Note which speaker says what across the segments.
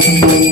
Speaker 1: Thank you.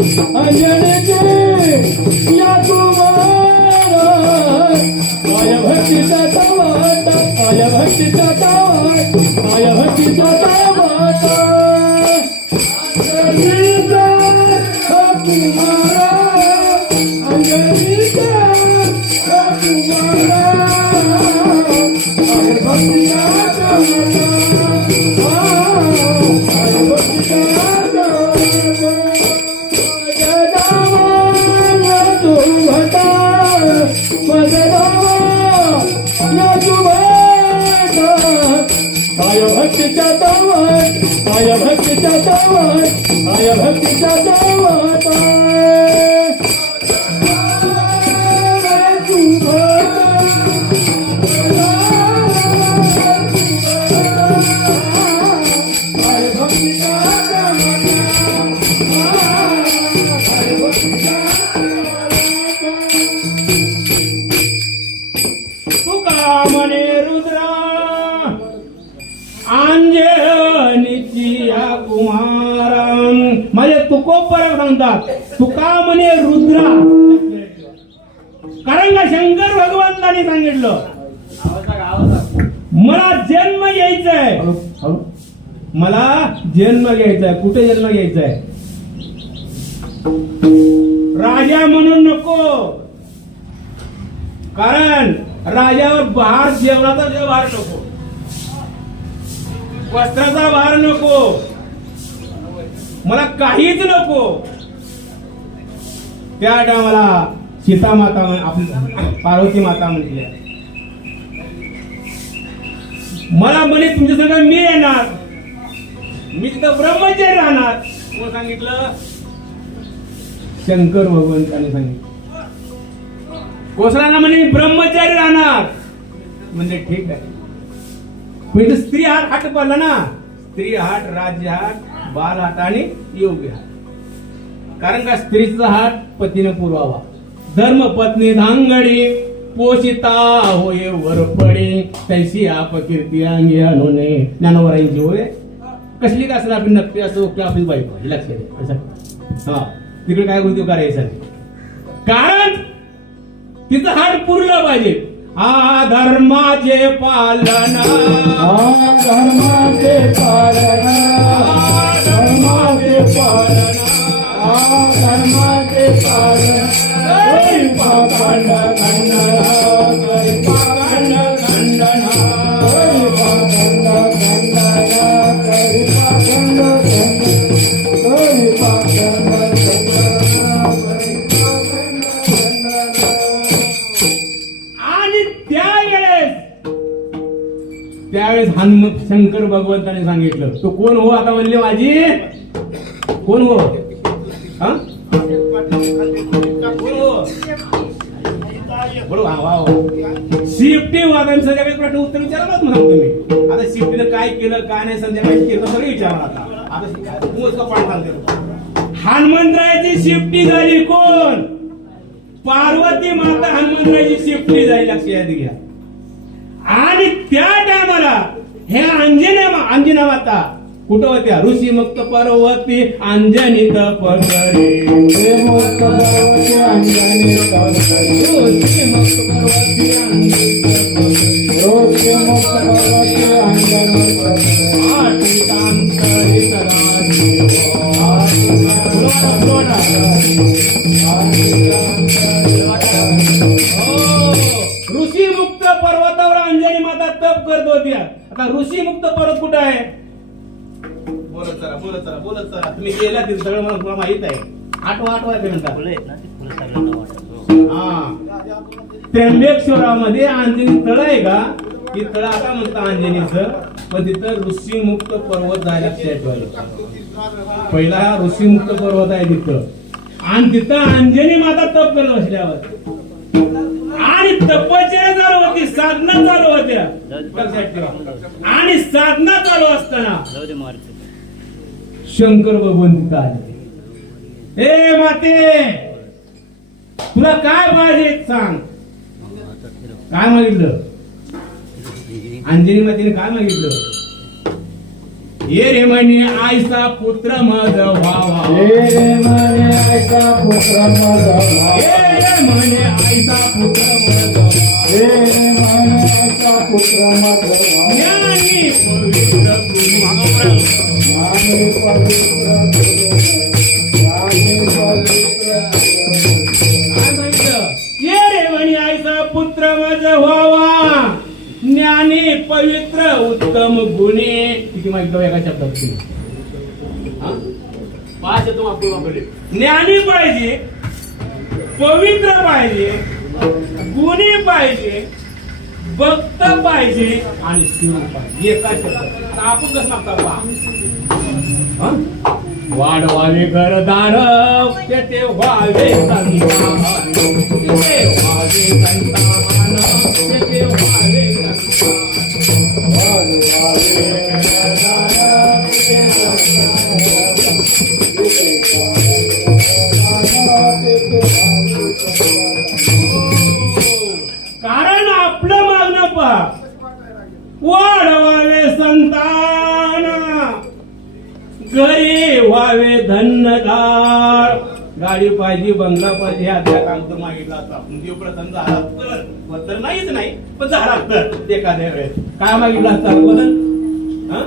Speaker 1: अंजनीचे या कुमारा माया भक्तीचा तवाटा माया भक्तीचा तवाटा माया भक्तीचा म्हणतात तुका म्हणे रुद्रा. कारण का शंकर भगवंताने सांगितलं मला जन्म घ्यायचाय. मला जन्म घ्यायचाय. कुठे जन्म घ्यायचाय? राजा म्हणून नको. कारण राजावर भार जेवणाचा जे भार नको. वस्त्राचा भार नको. मला काहीच नको. त्या टायमाला सीता माता आपली पार्वती माता म्हटली. मला म्हणे तुमच्या सगळं मी येणार. मी तिथं ब्रह्मचारी राहणार. कोण सांगितलं? शंकर भगवंताने सांगितलं. कोसळाना म्हणे मी ब्रह्मचारी राहणार. म्हणजे ठीक आहे. म्हणजे स्त्री हाट हाट पडला ना. स्त्री हाट राज्य हाट बाल हाट आणि योग्य हाट कारण का स्त्रीचा हात पतीने पुरवावा. धर्म पत्नी धांगडी पोषिता होय वरपडी तैसी आप कीर्ती अंगी अनुने. ज्ञानवरांची होय कसली का असेल आपली नक्की असो की आपली बायको? हे लक्षात घ्या. हा. तिकडे काय कृती करायचं. कारण तिचं हात पुरलं पाहिजे. आ धर्माचे पालन.
Speaker 2: धर्माचे पालन.
Speaker 1: शंकर भगवंताने सांगितलं. तो कोण हो? आता म्हणले माझी. कोण हो? हा? कोण हो? शिफ्टी वादन संध्याकाळी प्रश्न उत्तर विचारलाच म्हणा तुम्ही. आता शिफ्टीनं काय केलं काय नाही संध्याकाळी केलं सगळं विचारा आता. आता पाठ सांगते हनुमंतरायाची शिफ्टी झाली कोण? पार्वती माता हनुमंतरायाची शिफ्टी झाली लक्षात घ्या. आणि त्या टायमाला हे अंजना अंजना माता. कुठं होत्या ऋषी मुक्त पर्वती अंजनी तपकरी करत होत्या आता ऋषी मुक्त पर्वत कुठं आहे? बोलत चला बोलत चला बोलत चला. तुम्ही गेला तिथे सगळं मला तुम्हाला माहीत आहे. आठवा आठवा ते म्हणता
Speaker 3: ती वाटत
Speaker 1: हा. त्र्यंबकेश्वरामध्ये अंजनी स्थळ आहे का? ही तळ आता म्हणतं अंजनीचं. पण तिथं ऋषीमुक्त पर्वत जायला ठेवायला पहिला ऋषीमुक्त पर्वत आहे तिथं. आणि तिथं अंजनी माता तप करत बसल्यावर. आणि तपश्चर्या चालू होती साधना चालू होत्या. लक्षात ठेवा आणि साधना चालू असताना शंकर तिथं आले. ए माते तुला काय पाहिजे सांग? काय मागितलं? अंजनी मातेने काय मागितलं? ये रे म्हणे आईचा पुत्र मज व्हावा.
Speaker 2: ऐका पुत्र
Speaker 1: ये रे म्हणे आईचा पुत्र मज व्हावा.
Speaker 2: ऐका पुत्र माझा
Speaker 1: ज्ञानी पवित्र
Speaker 2: आम्ही पवित्र पवित्र
Speaker 1: उत्तम गुणे. किती माहिती एका शब्दात हा? पाच वापरून वापरले. ज्ञानी पाहिजे पवित्र पाहिजे गुणी पाहिजे भक्त पाहिजे आणि शिव पाहिजे. एका शब्दात. आपण कसं मागता पहा? वाढवावे घरदार तेथे व्हावे संतान. तेथे व्हावे संतान. तेथे व्हावे संतान. कारण आपलं मागणं पहा. वाढवावे संतान. घरी व्हावे धन्यदार गाडी पाहिजे बंगला पाहिजे ह्या त्या काम तर मागितला असता आपण झाला तर पत्र नाहीच नाही पण झाला तर एखाद्या वेळेस. काय मागितलं असता बदल हा?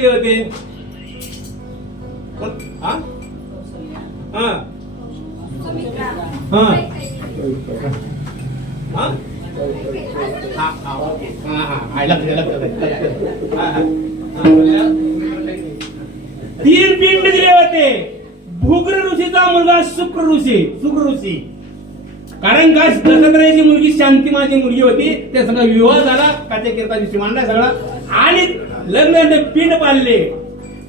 Speaker 1: लक्षात. हा. हा. तीन पिंड दिले होते. भुग्र ऋषीचा मुलगा शुक्र ऋषी. शुक्र ऋषी. कारण का दशरथाची मुलगी शांती माझी मुलगी होती? त्या सगळा विवाह झाला. काच्या कीर्ता दिवशी मांडला सगळा. आणि लग्न पिंड पाळले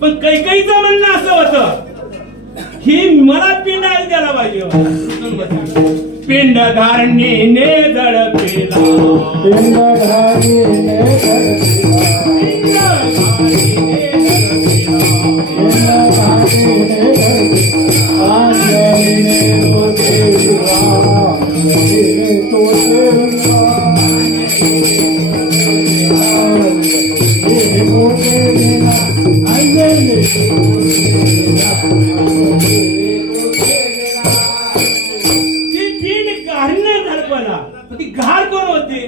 Speaker 1: पण कैकईचं म्हणणं असं होतं की मला पिंड आई द्यायला पाहिजे पिंड धारणीने जड केला. पिंड धारणीने जड धडपला पण ती घाल कोण होते?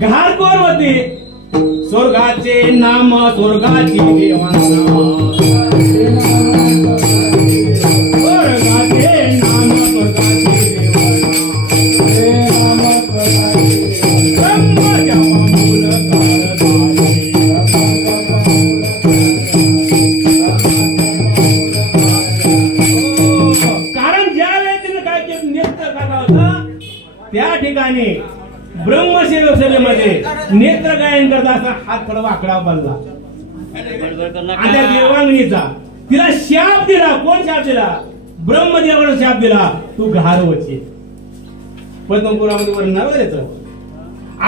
Speaker 1: घाल कोण होते? स्वर्गाचे नाम स्वर्गाची देवाना त्या ठिकाणी ब्रह्मसेवेमध्ये नेत्र गायन करता असा हात थोडा वाकडा
Speaker 3: बनला
Speaker 1: आणि त्या देवांगणीचा तिला शाप दिला. कोण शाप दिला? ब्रह्मदेवानं शाप दिला. तू घार वची पद्मपुरामध्ये वर्णन आहे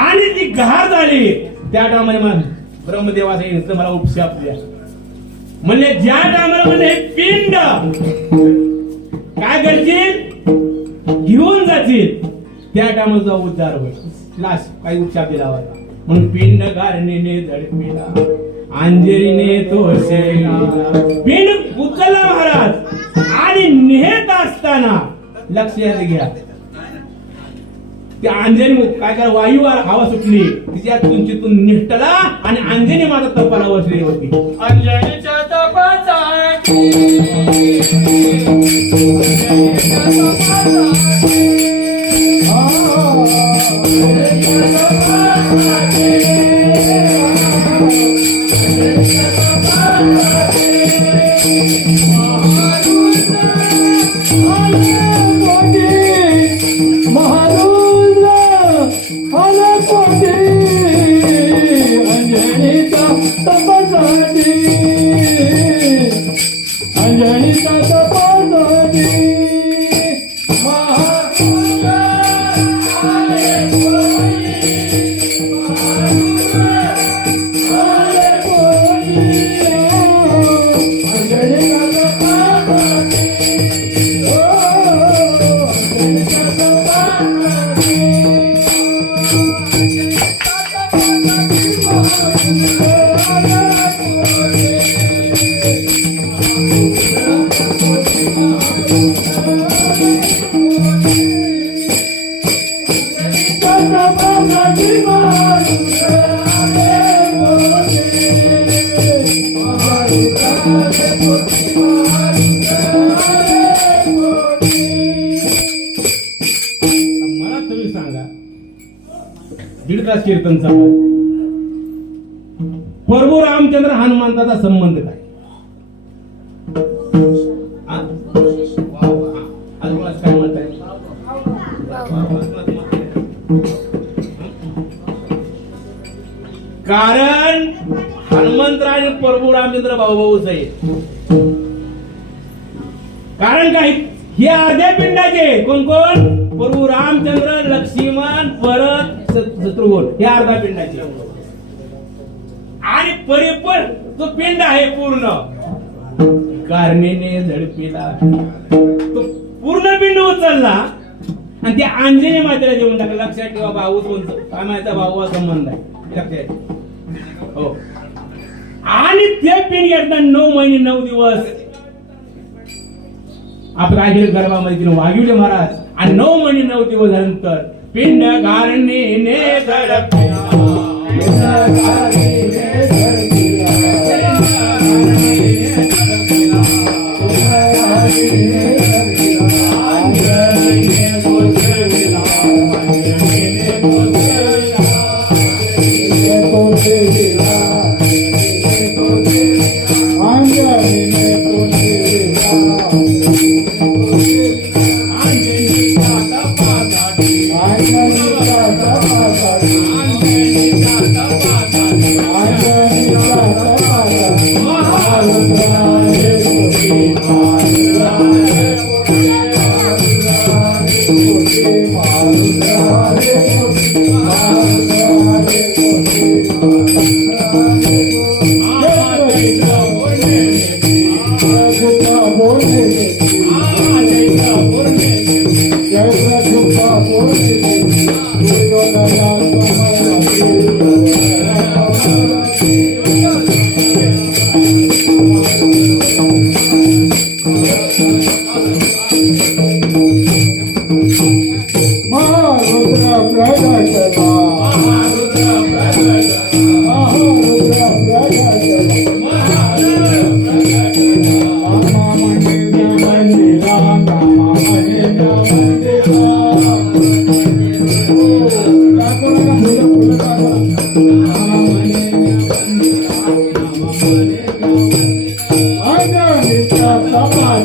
Speaker 1: आणि ती घार झाली. त्या टायमाला मग ब्रह्मदेवाचं मला उपशाप दिला. म्हणले ज्या टायमाला म्हणजे पिंड काय करशील? घेऊन जातील त्या टायमाला तुझा उद्धार होईल. लाश काही उपशाप दिला होता. म्हणून पिंड गारणीने झडपिला अंजेरीने तो पिंड उचलला महाराज. आणि नेहत असताना लक्षात घ्या. त्या अंजनी काय काय वायूवर हवा सुटली. तिच्या तुंचीतून निष्ठला आणि अंजनी माझा तपाला बसली होती.
Speaker 2: अंजनीच्या
Speaker 1: Thank you. दीड कीर्तन चालू आहे. प्रभू रामचंद्र हनुमंताचा संबंध काय? कारण हनुमंतराव प्रभू रामचंद्र भाऊ भाऊच आहे कारण काय? हे अर्ध्या पिंडाचे कोण कोण? शत्रुघ्न हे अर्धा पिंडाचे आणि परिपूर्ण तो पिंड आहे पूर्ण. कारणे झडपीला. तो पूर्ण पिंड उचलला. आणि त्या अंजनी मातेला जेवण टाकलं. लक्षात ठेवा भाऊ कोणतं माहिती भाऊ संबंध आहे लक्षात. हो. आणि ते पिंड घेतला नऊ महिने नऊ दिवस आपल्या आईच्या गर्भामध्ये तिने वागिवले महाराज. आणि नऊ महिने नऊ दिवस झाल्यानंतर पिंड गारणीने
Speaker 2: தளப்பே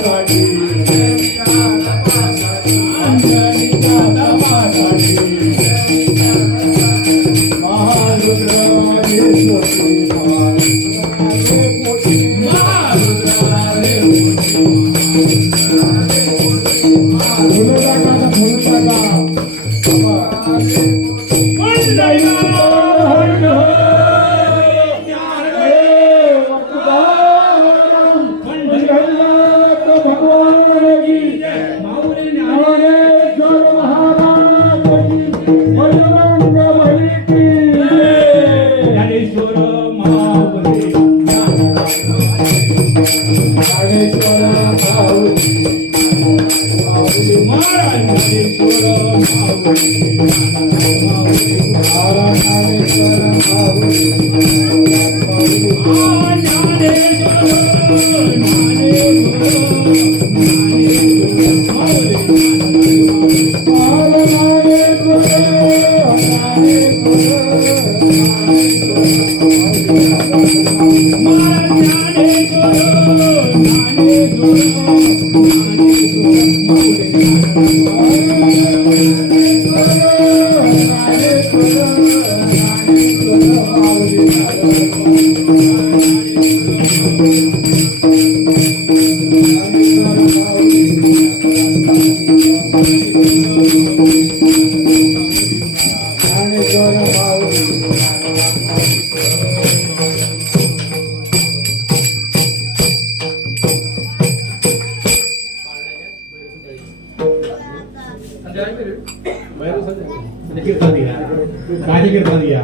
Speaker 2: pode Oh,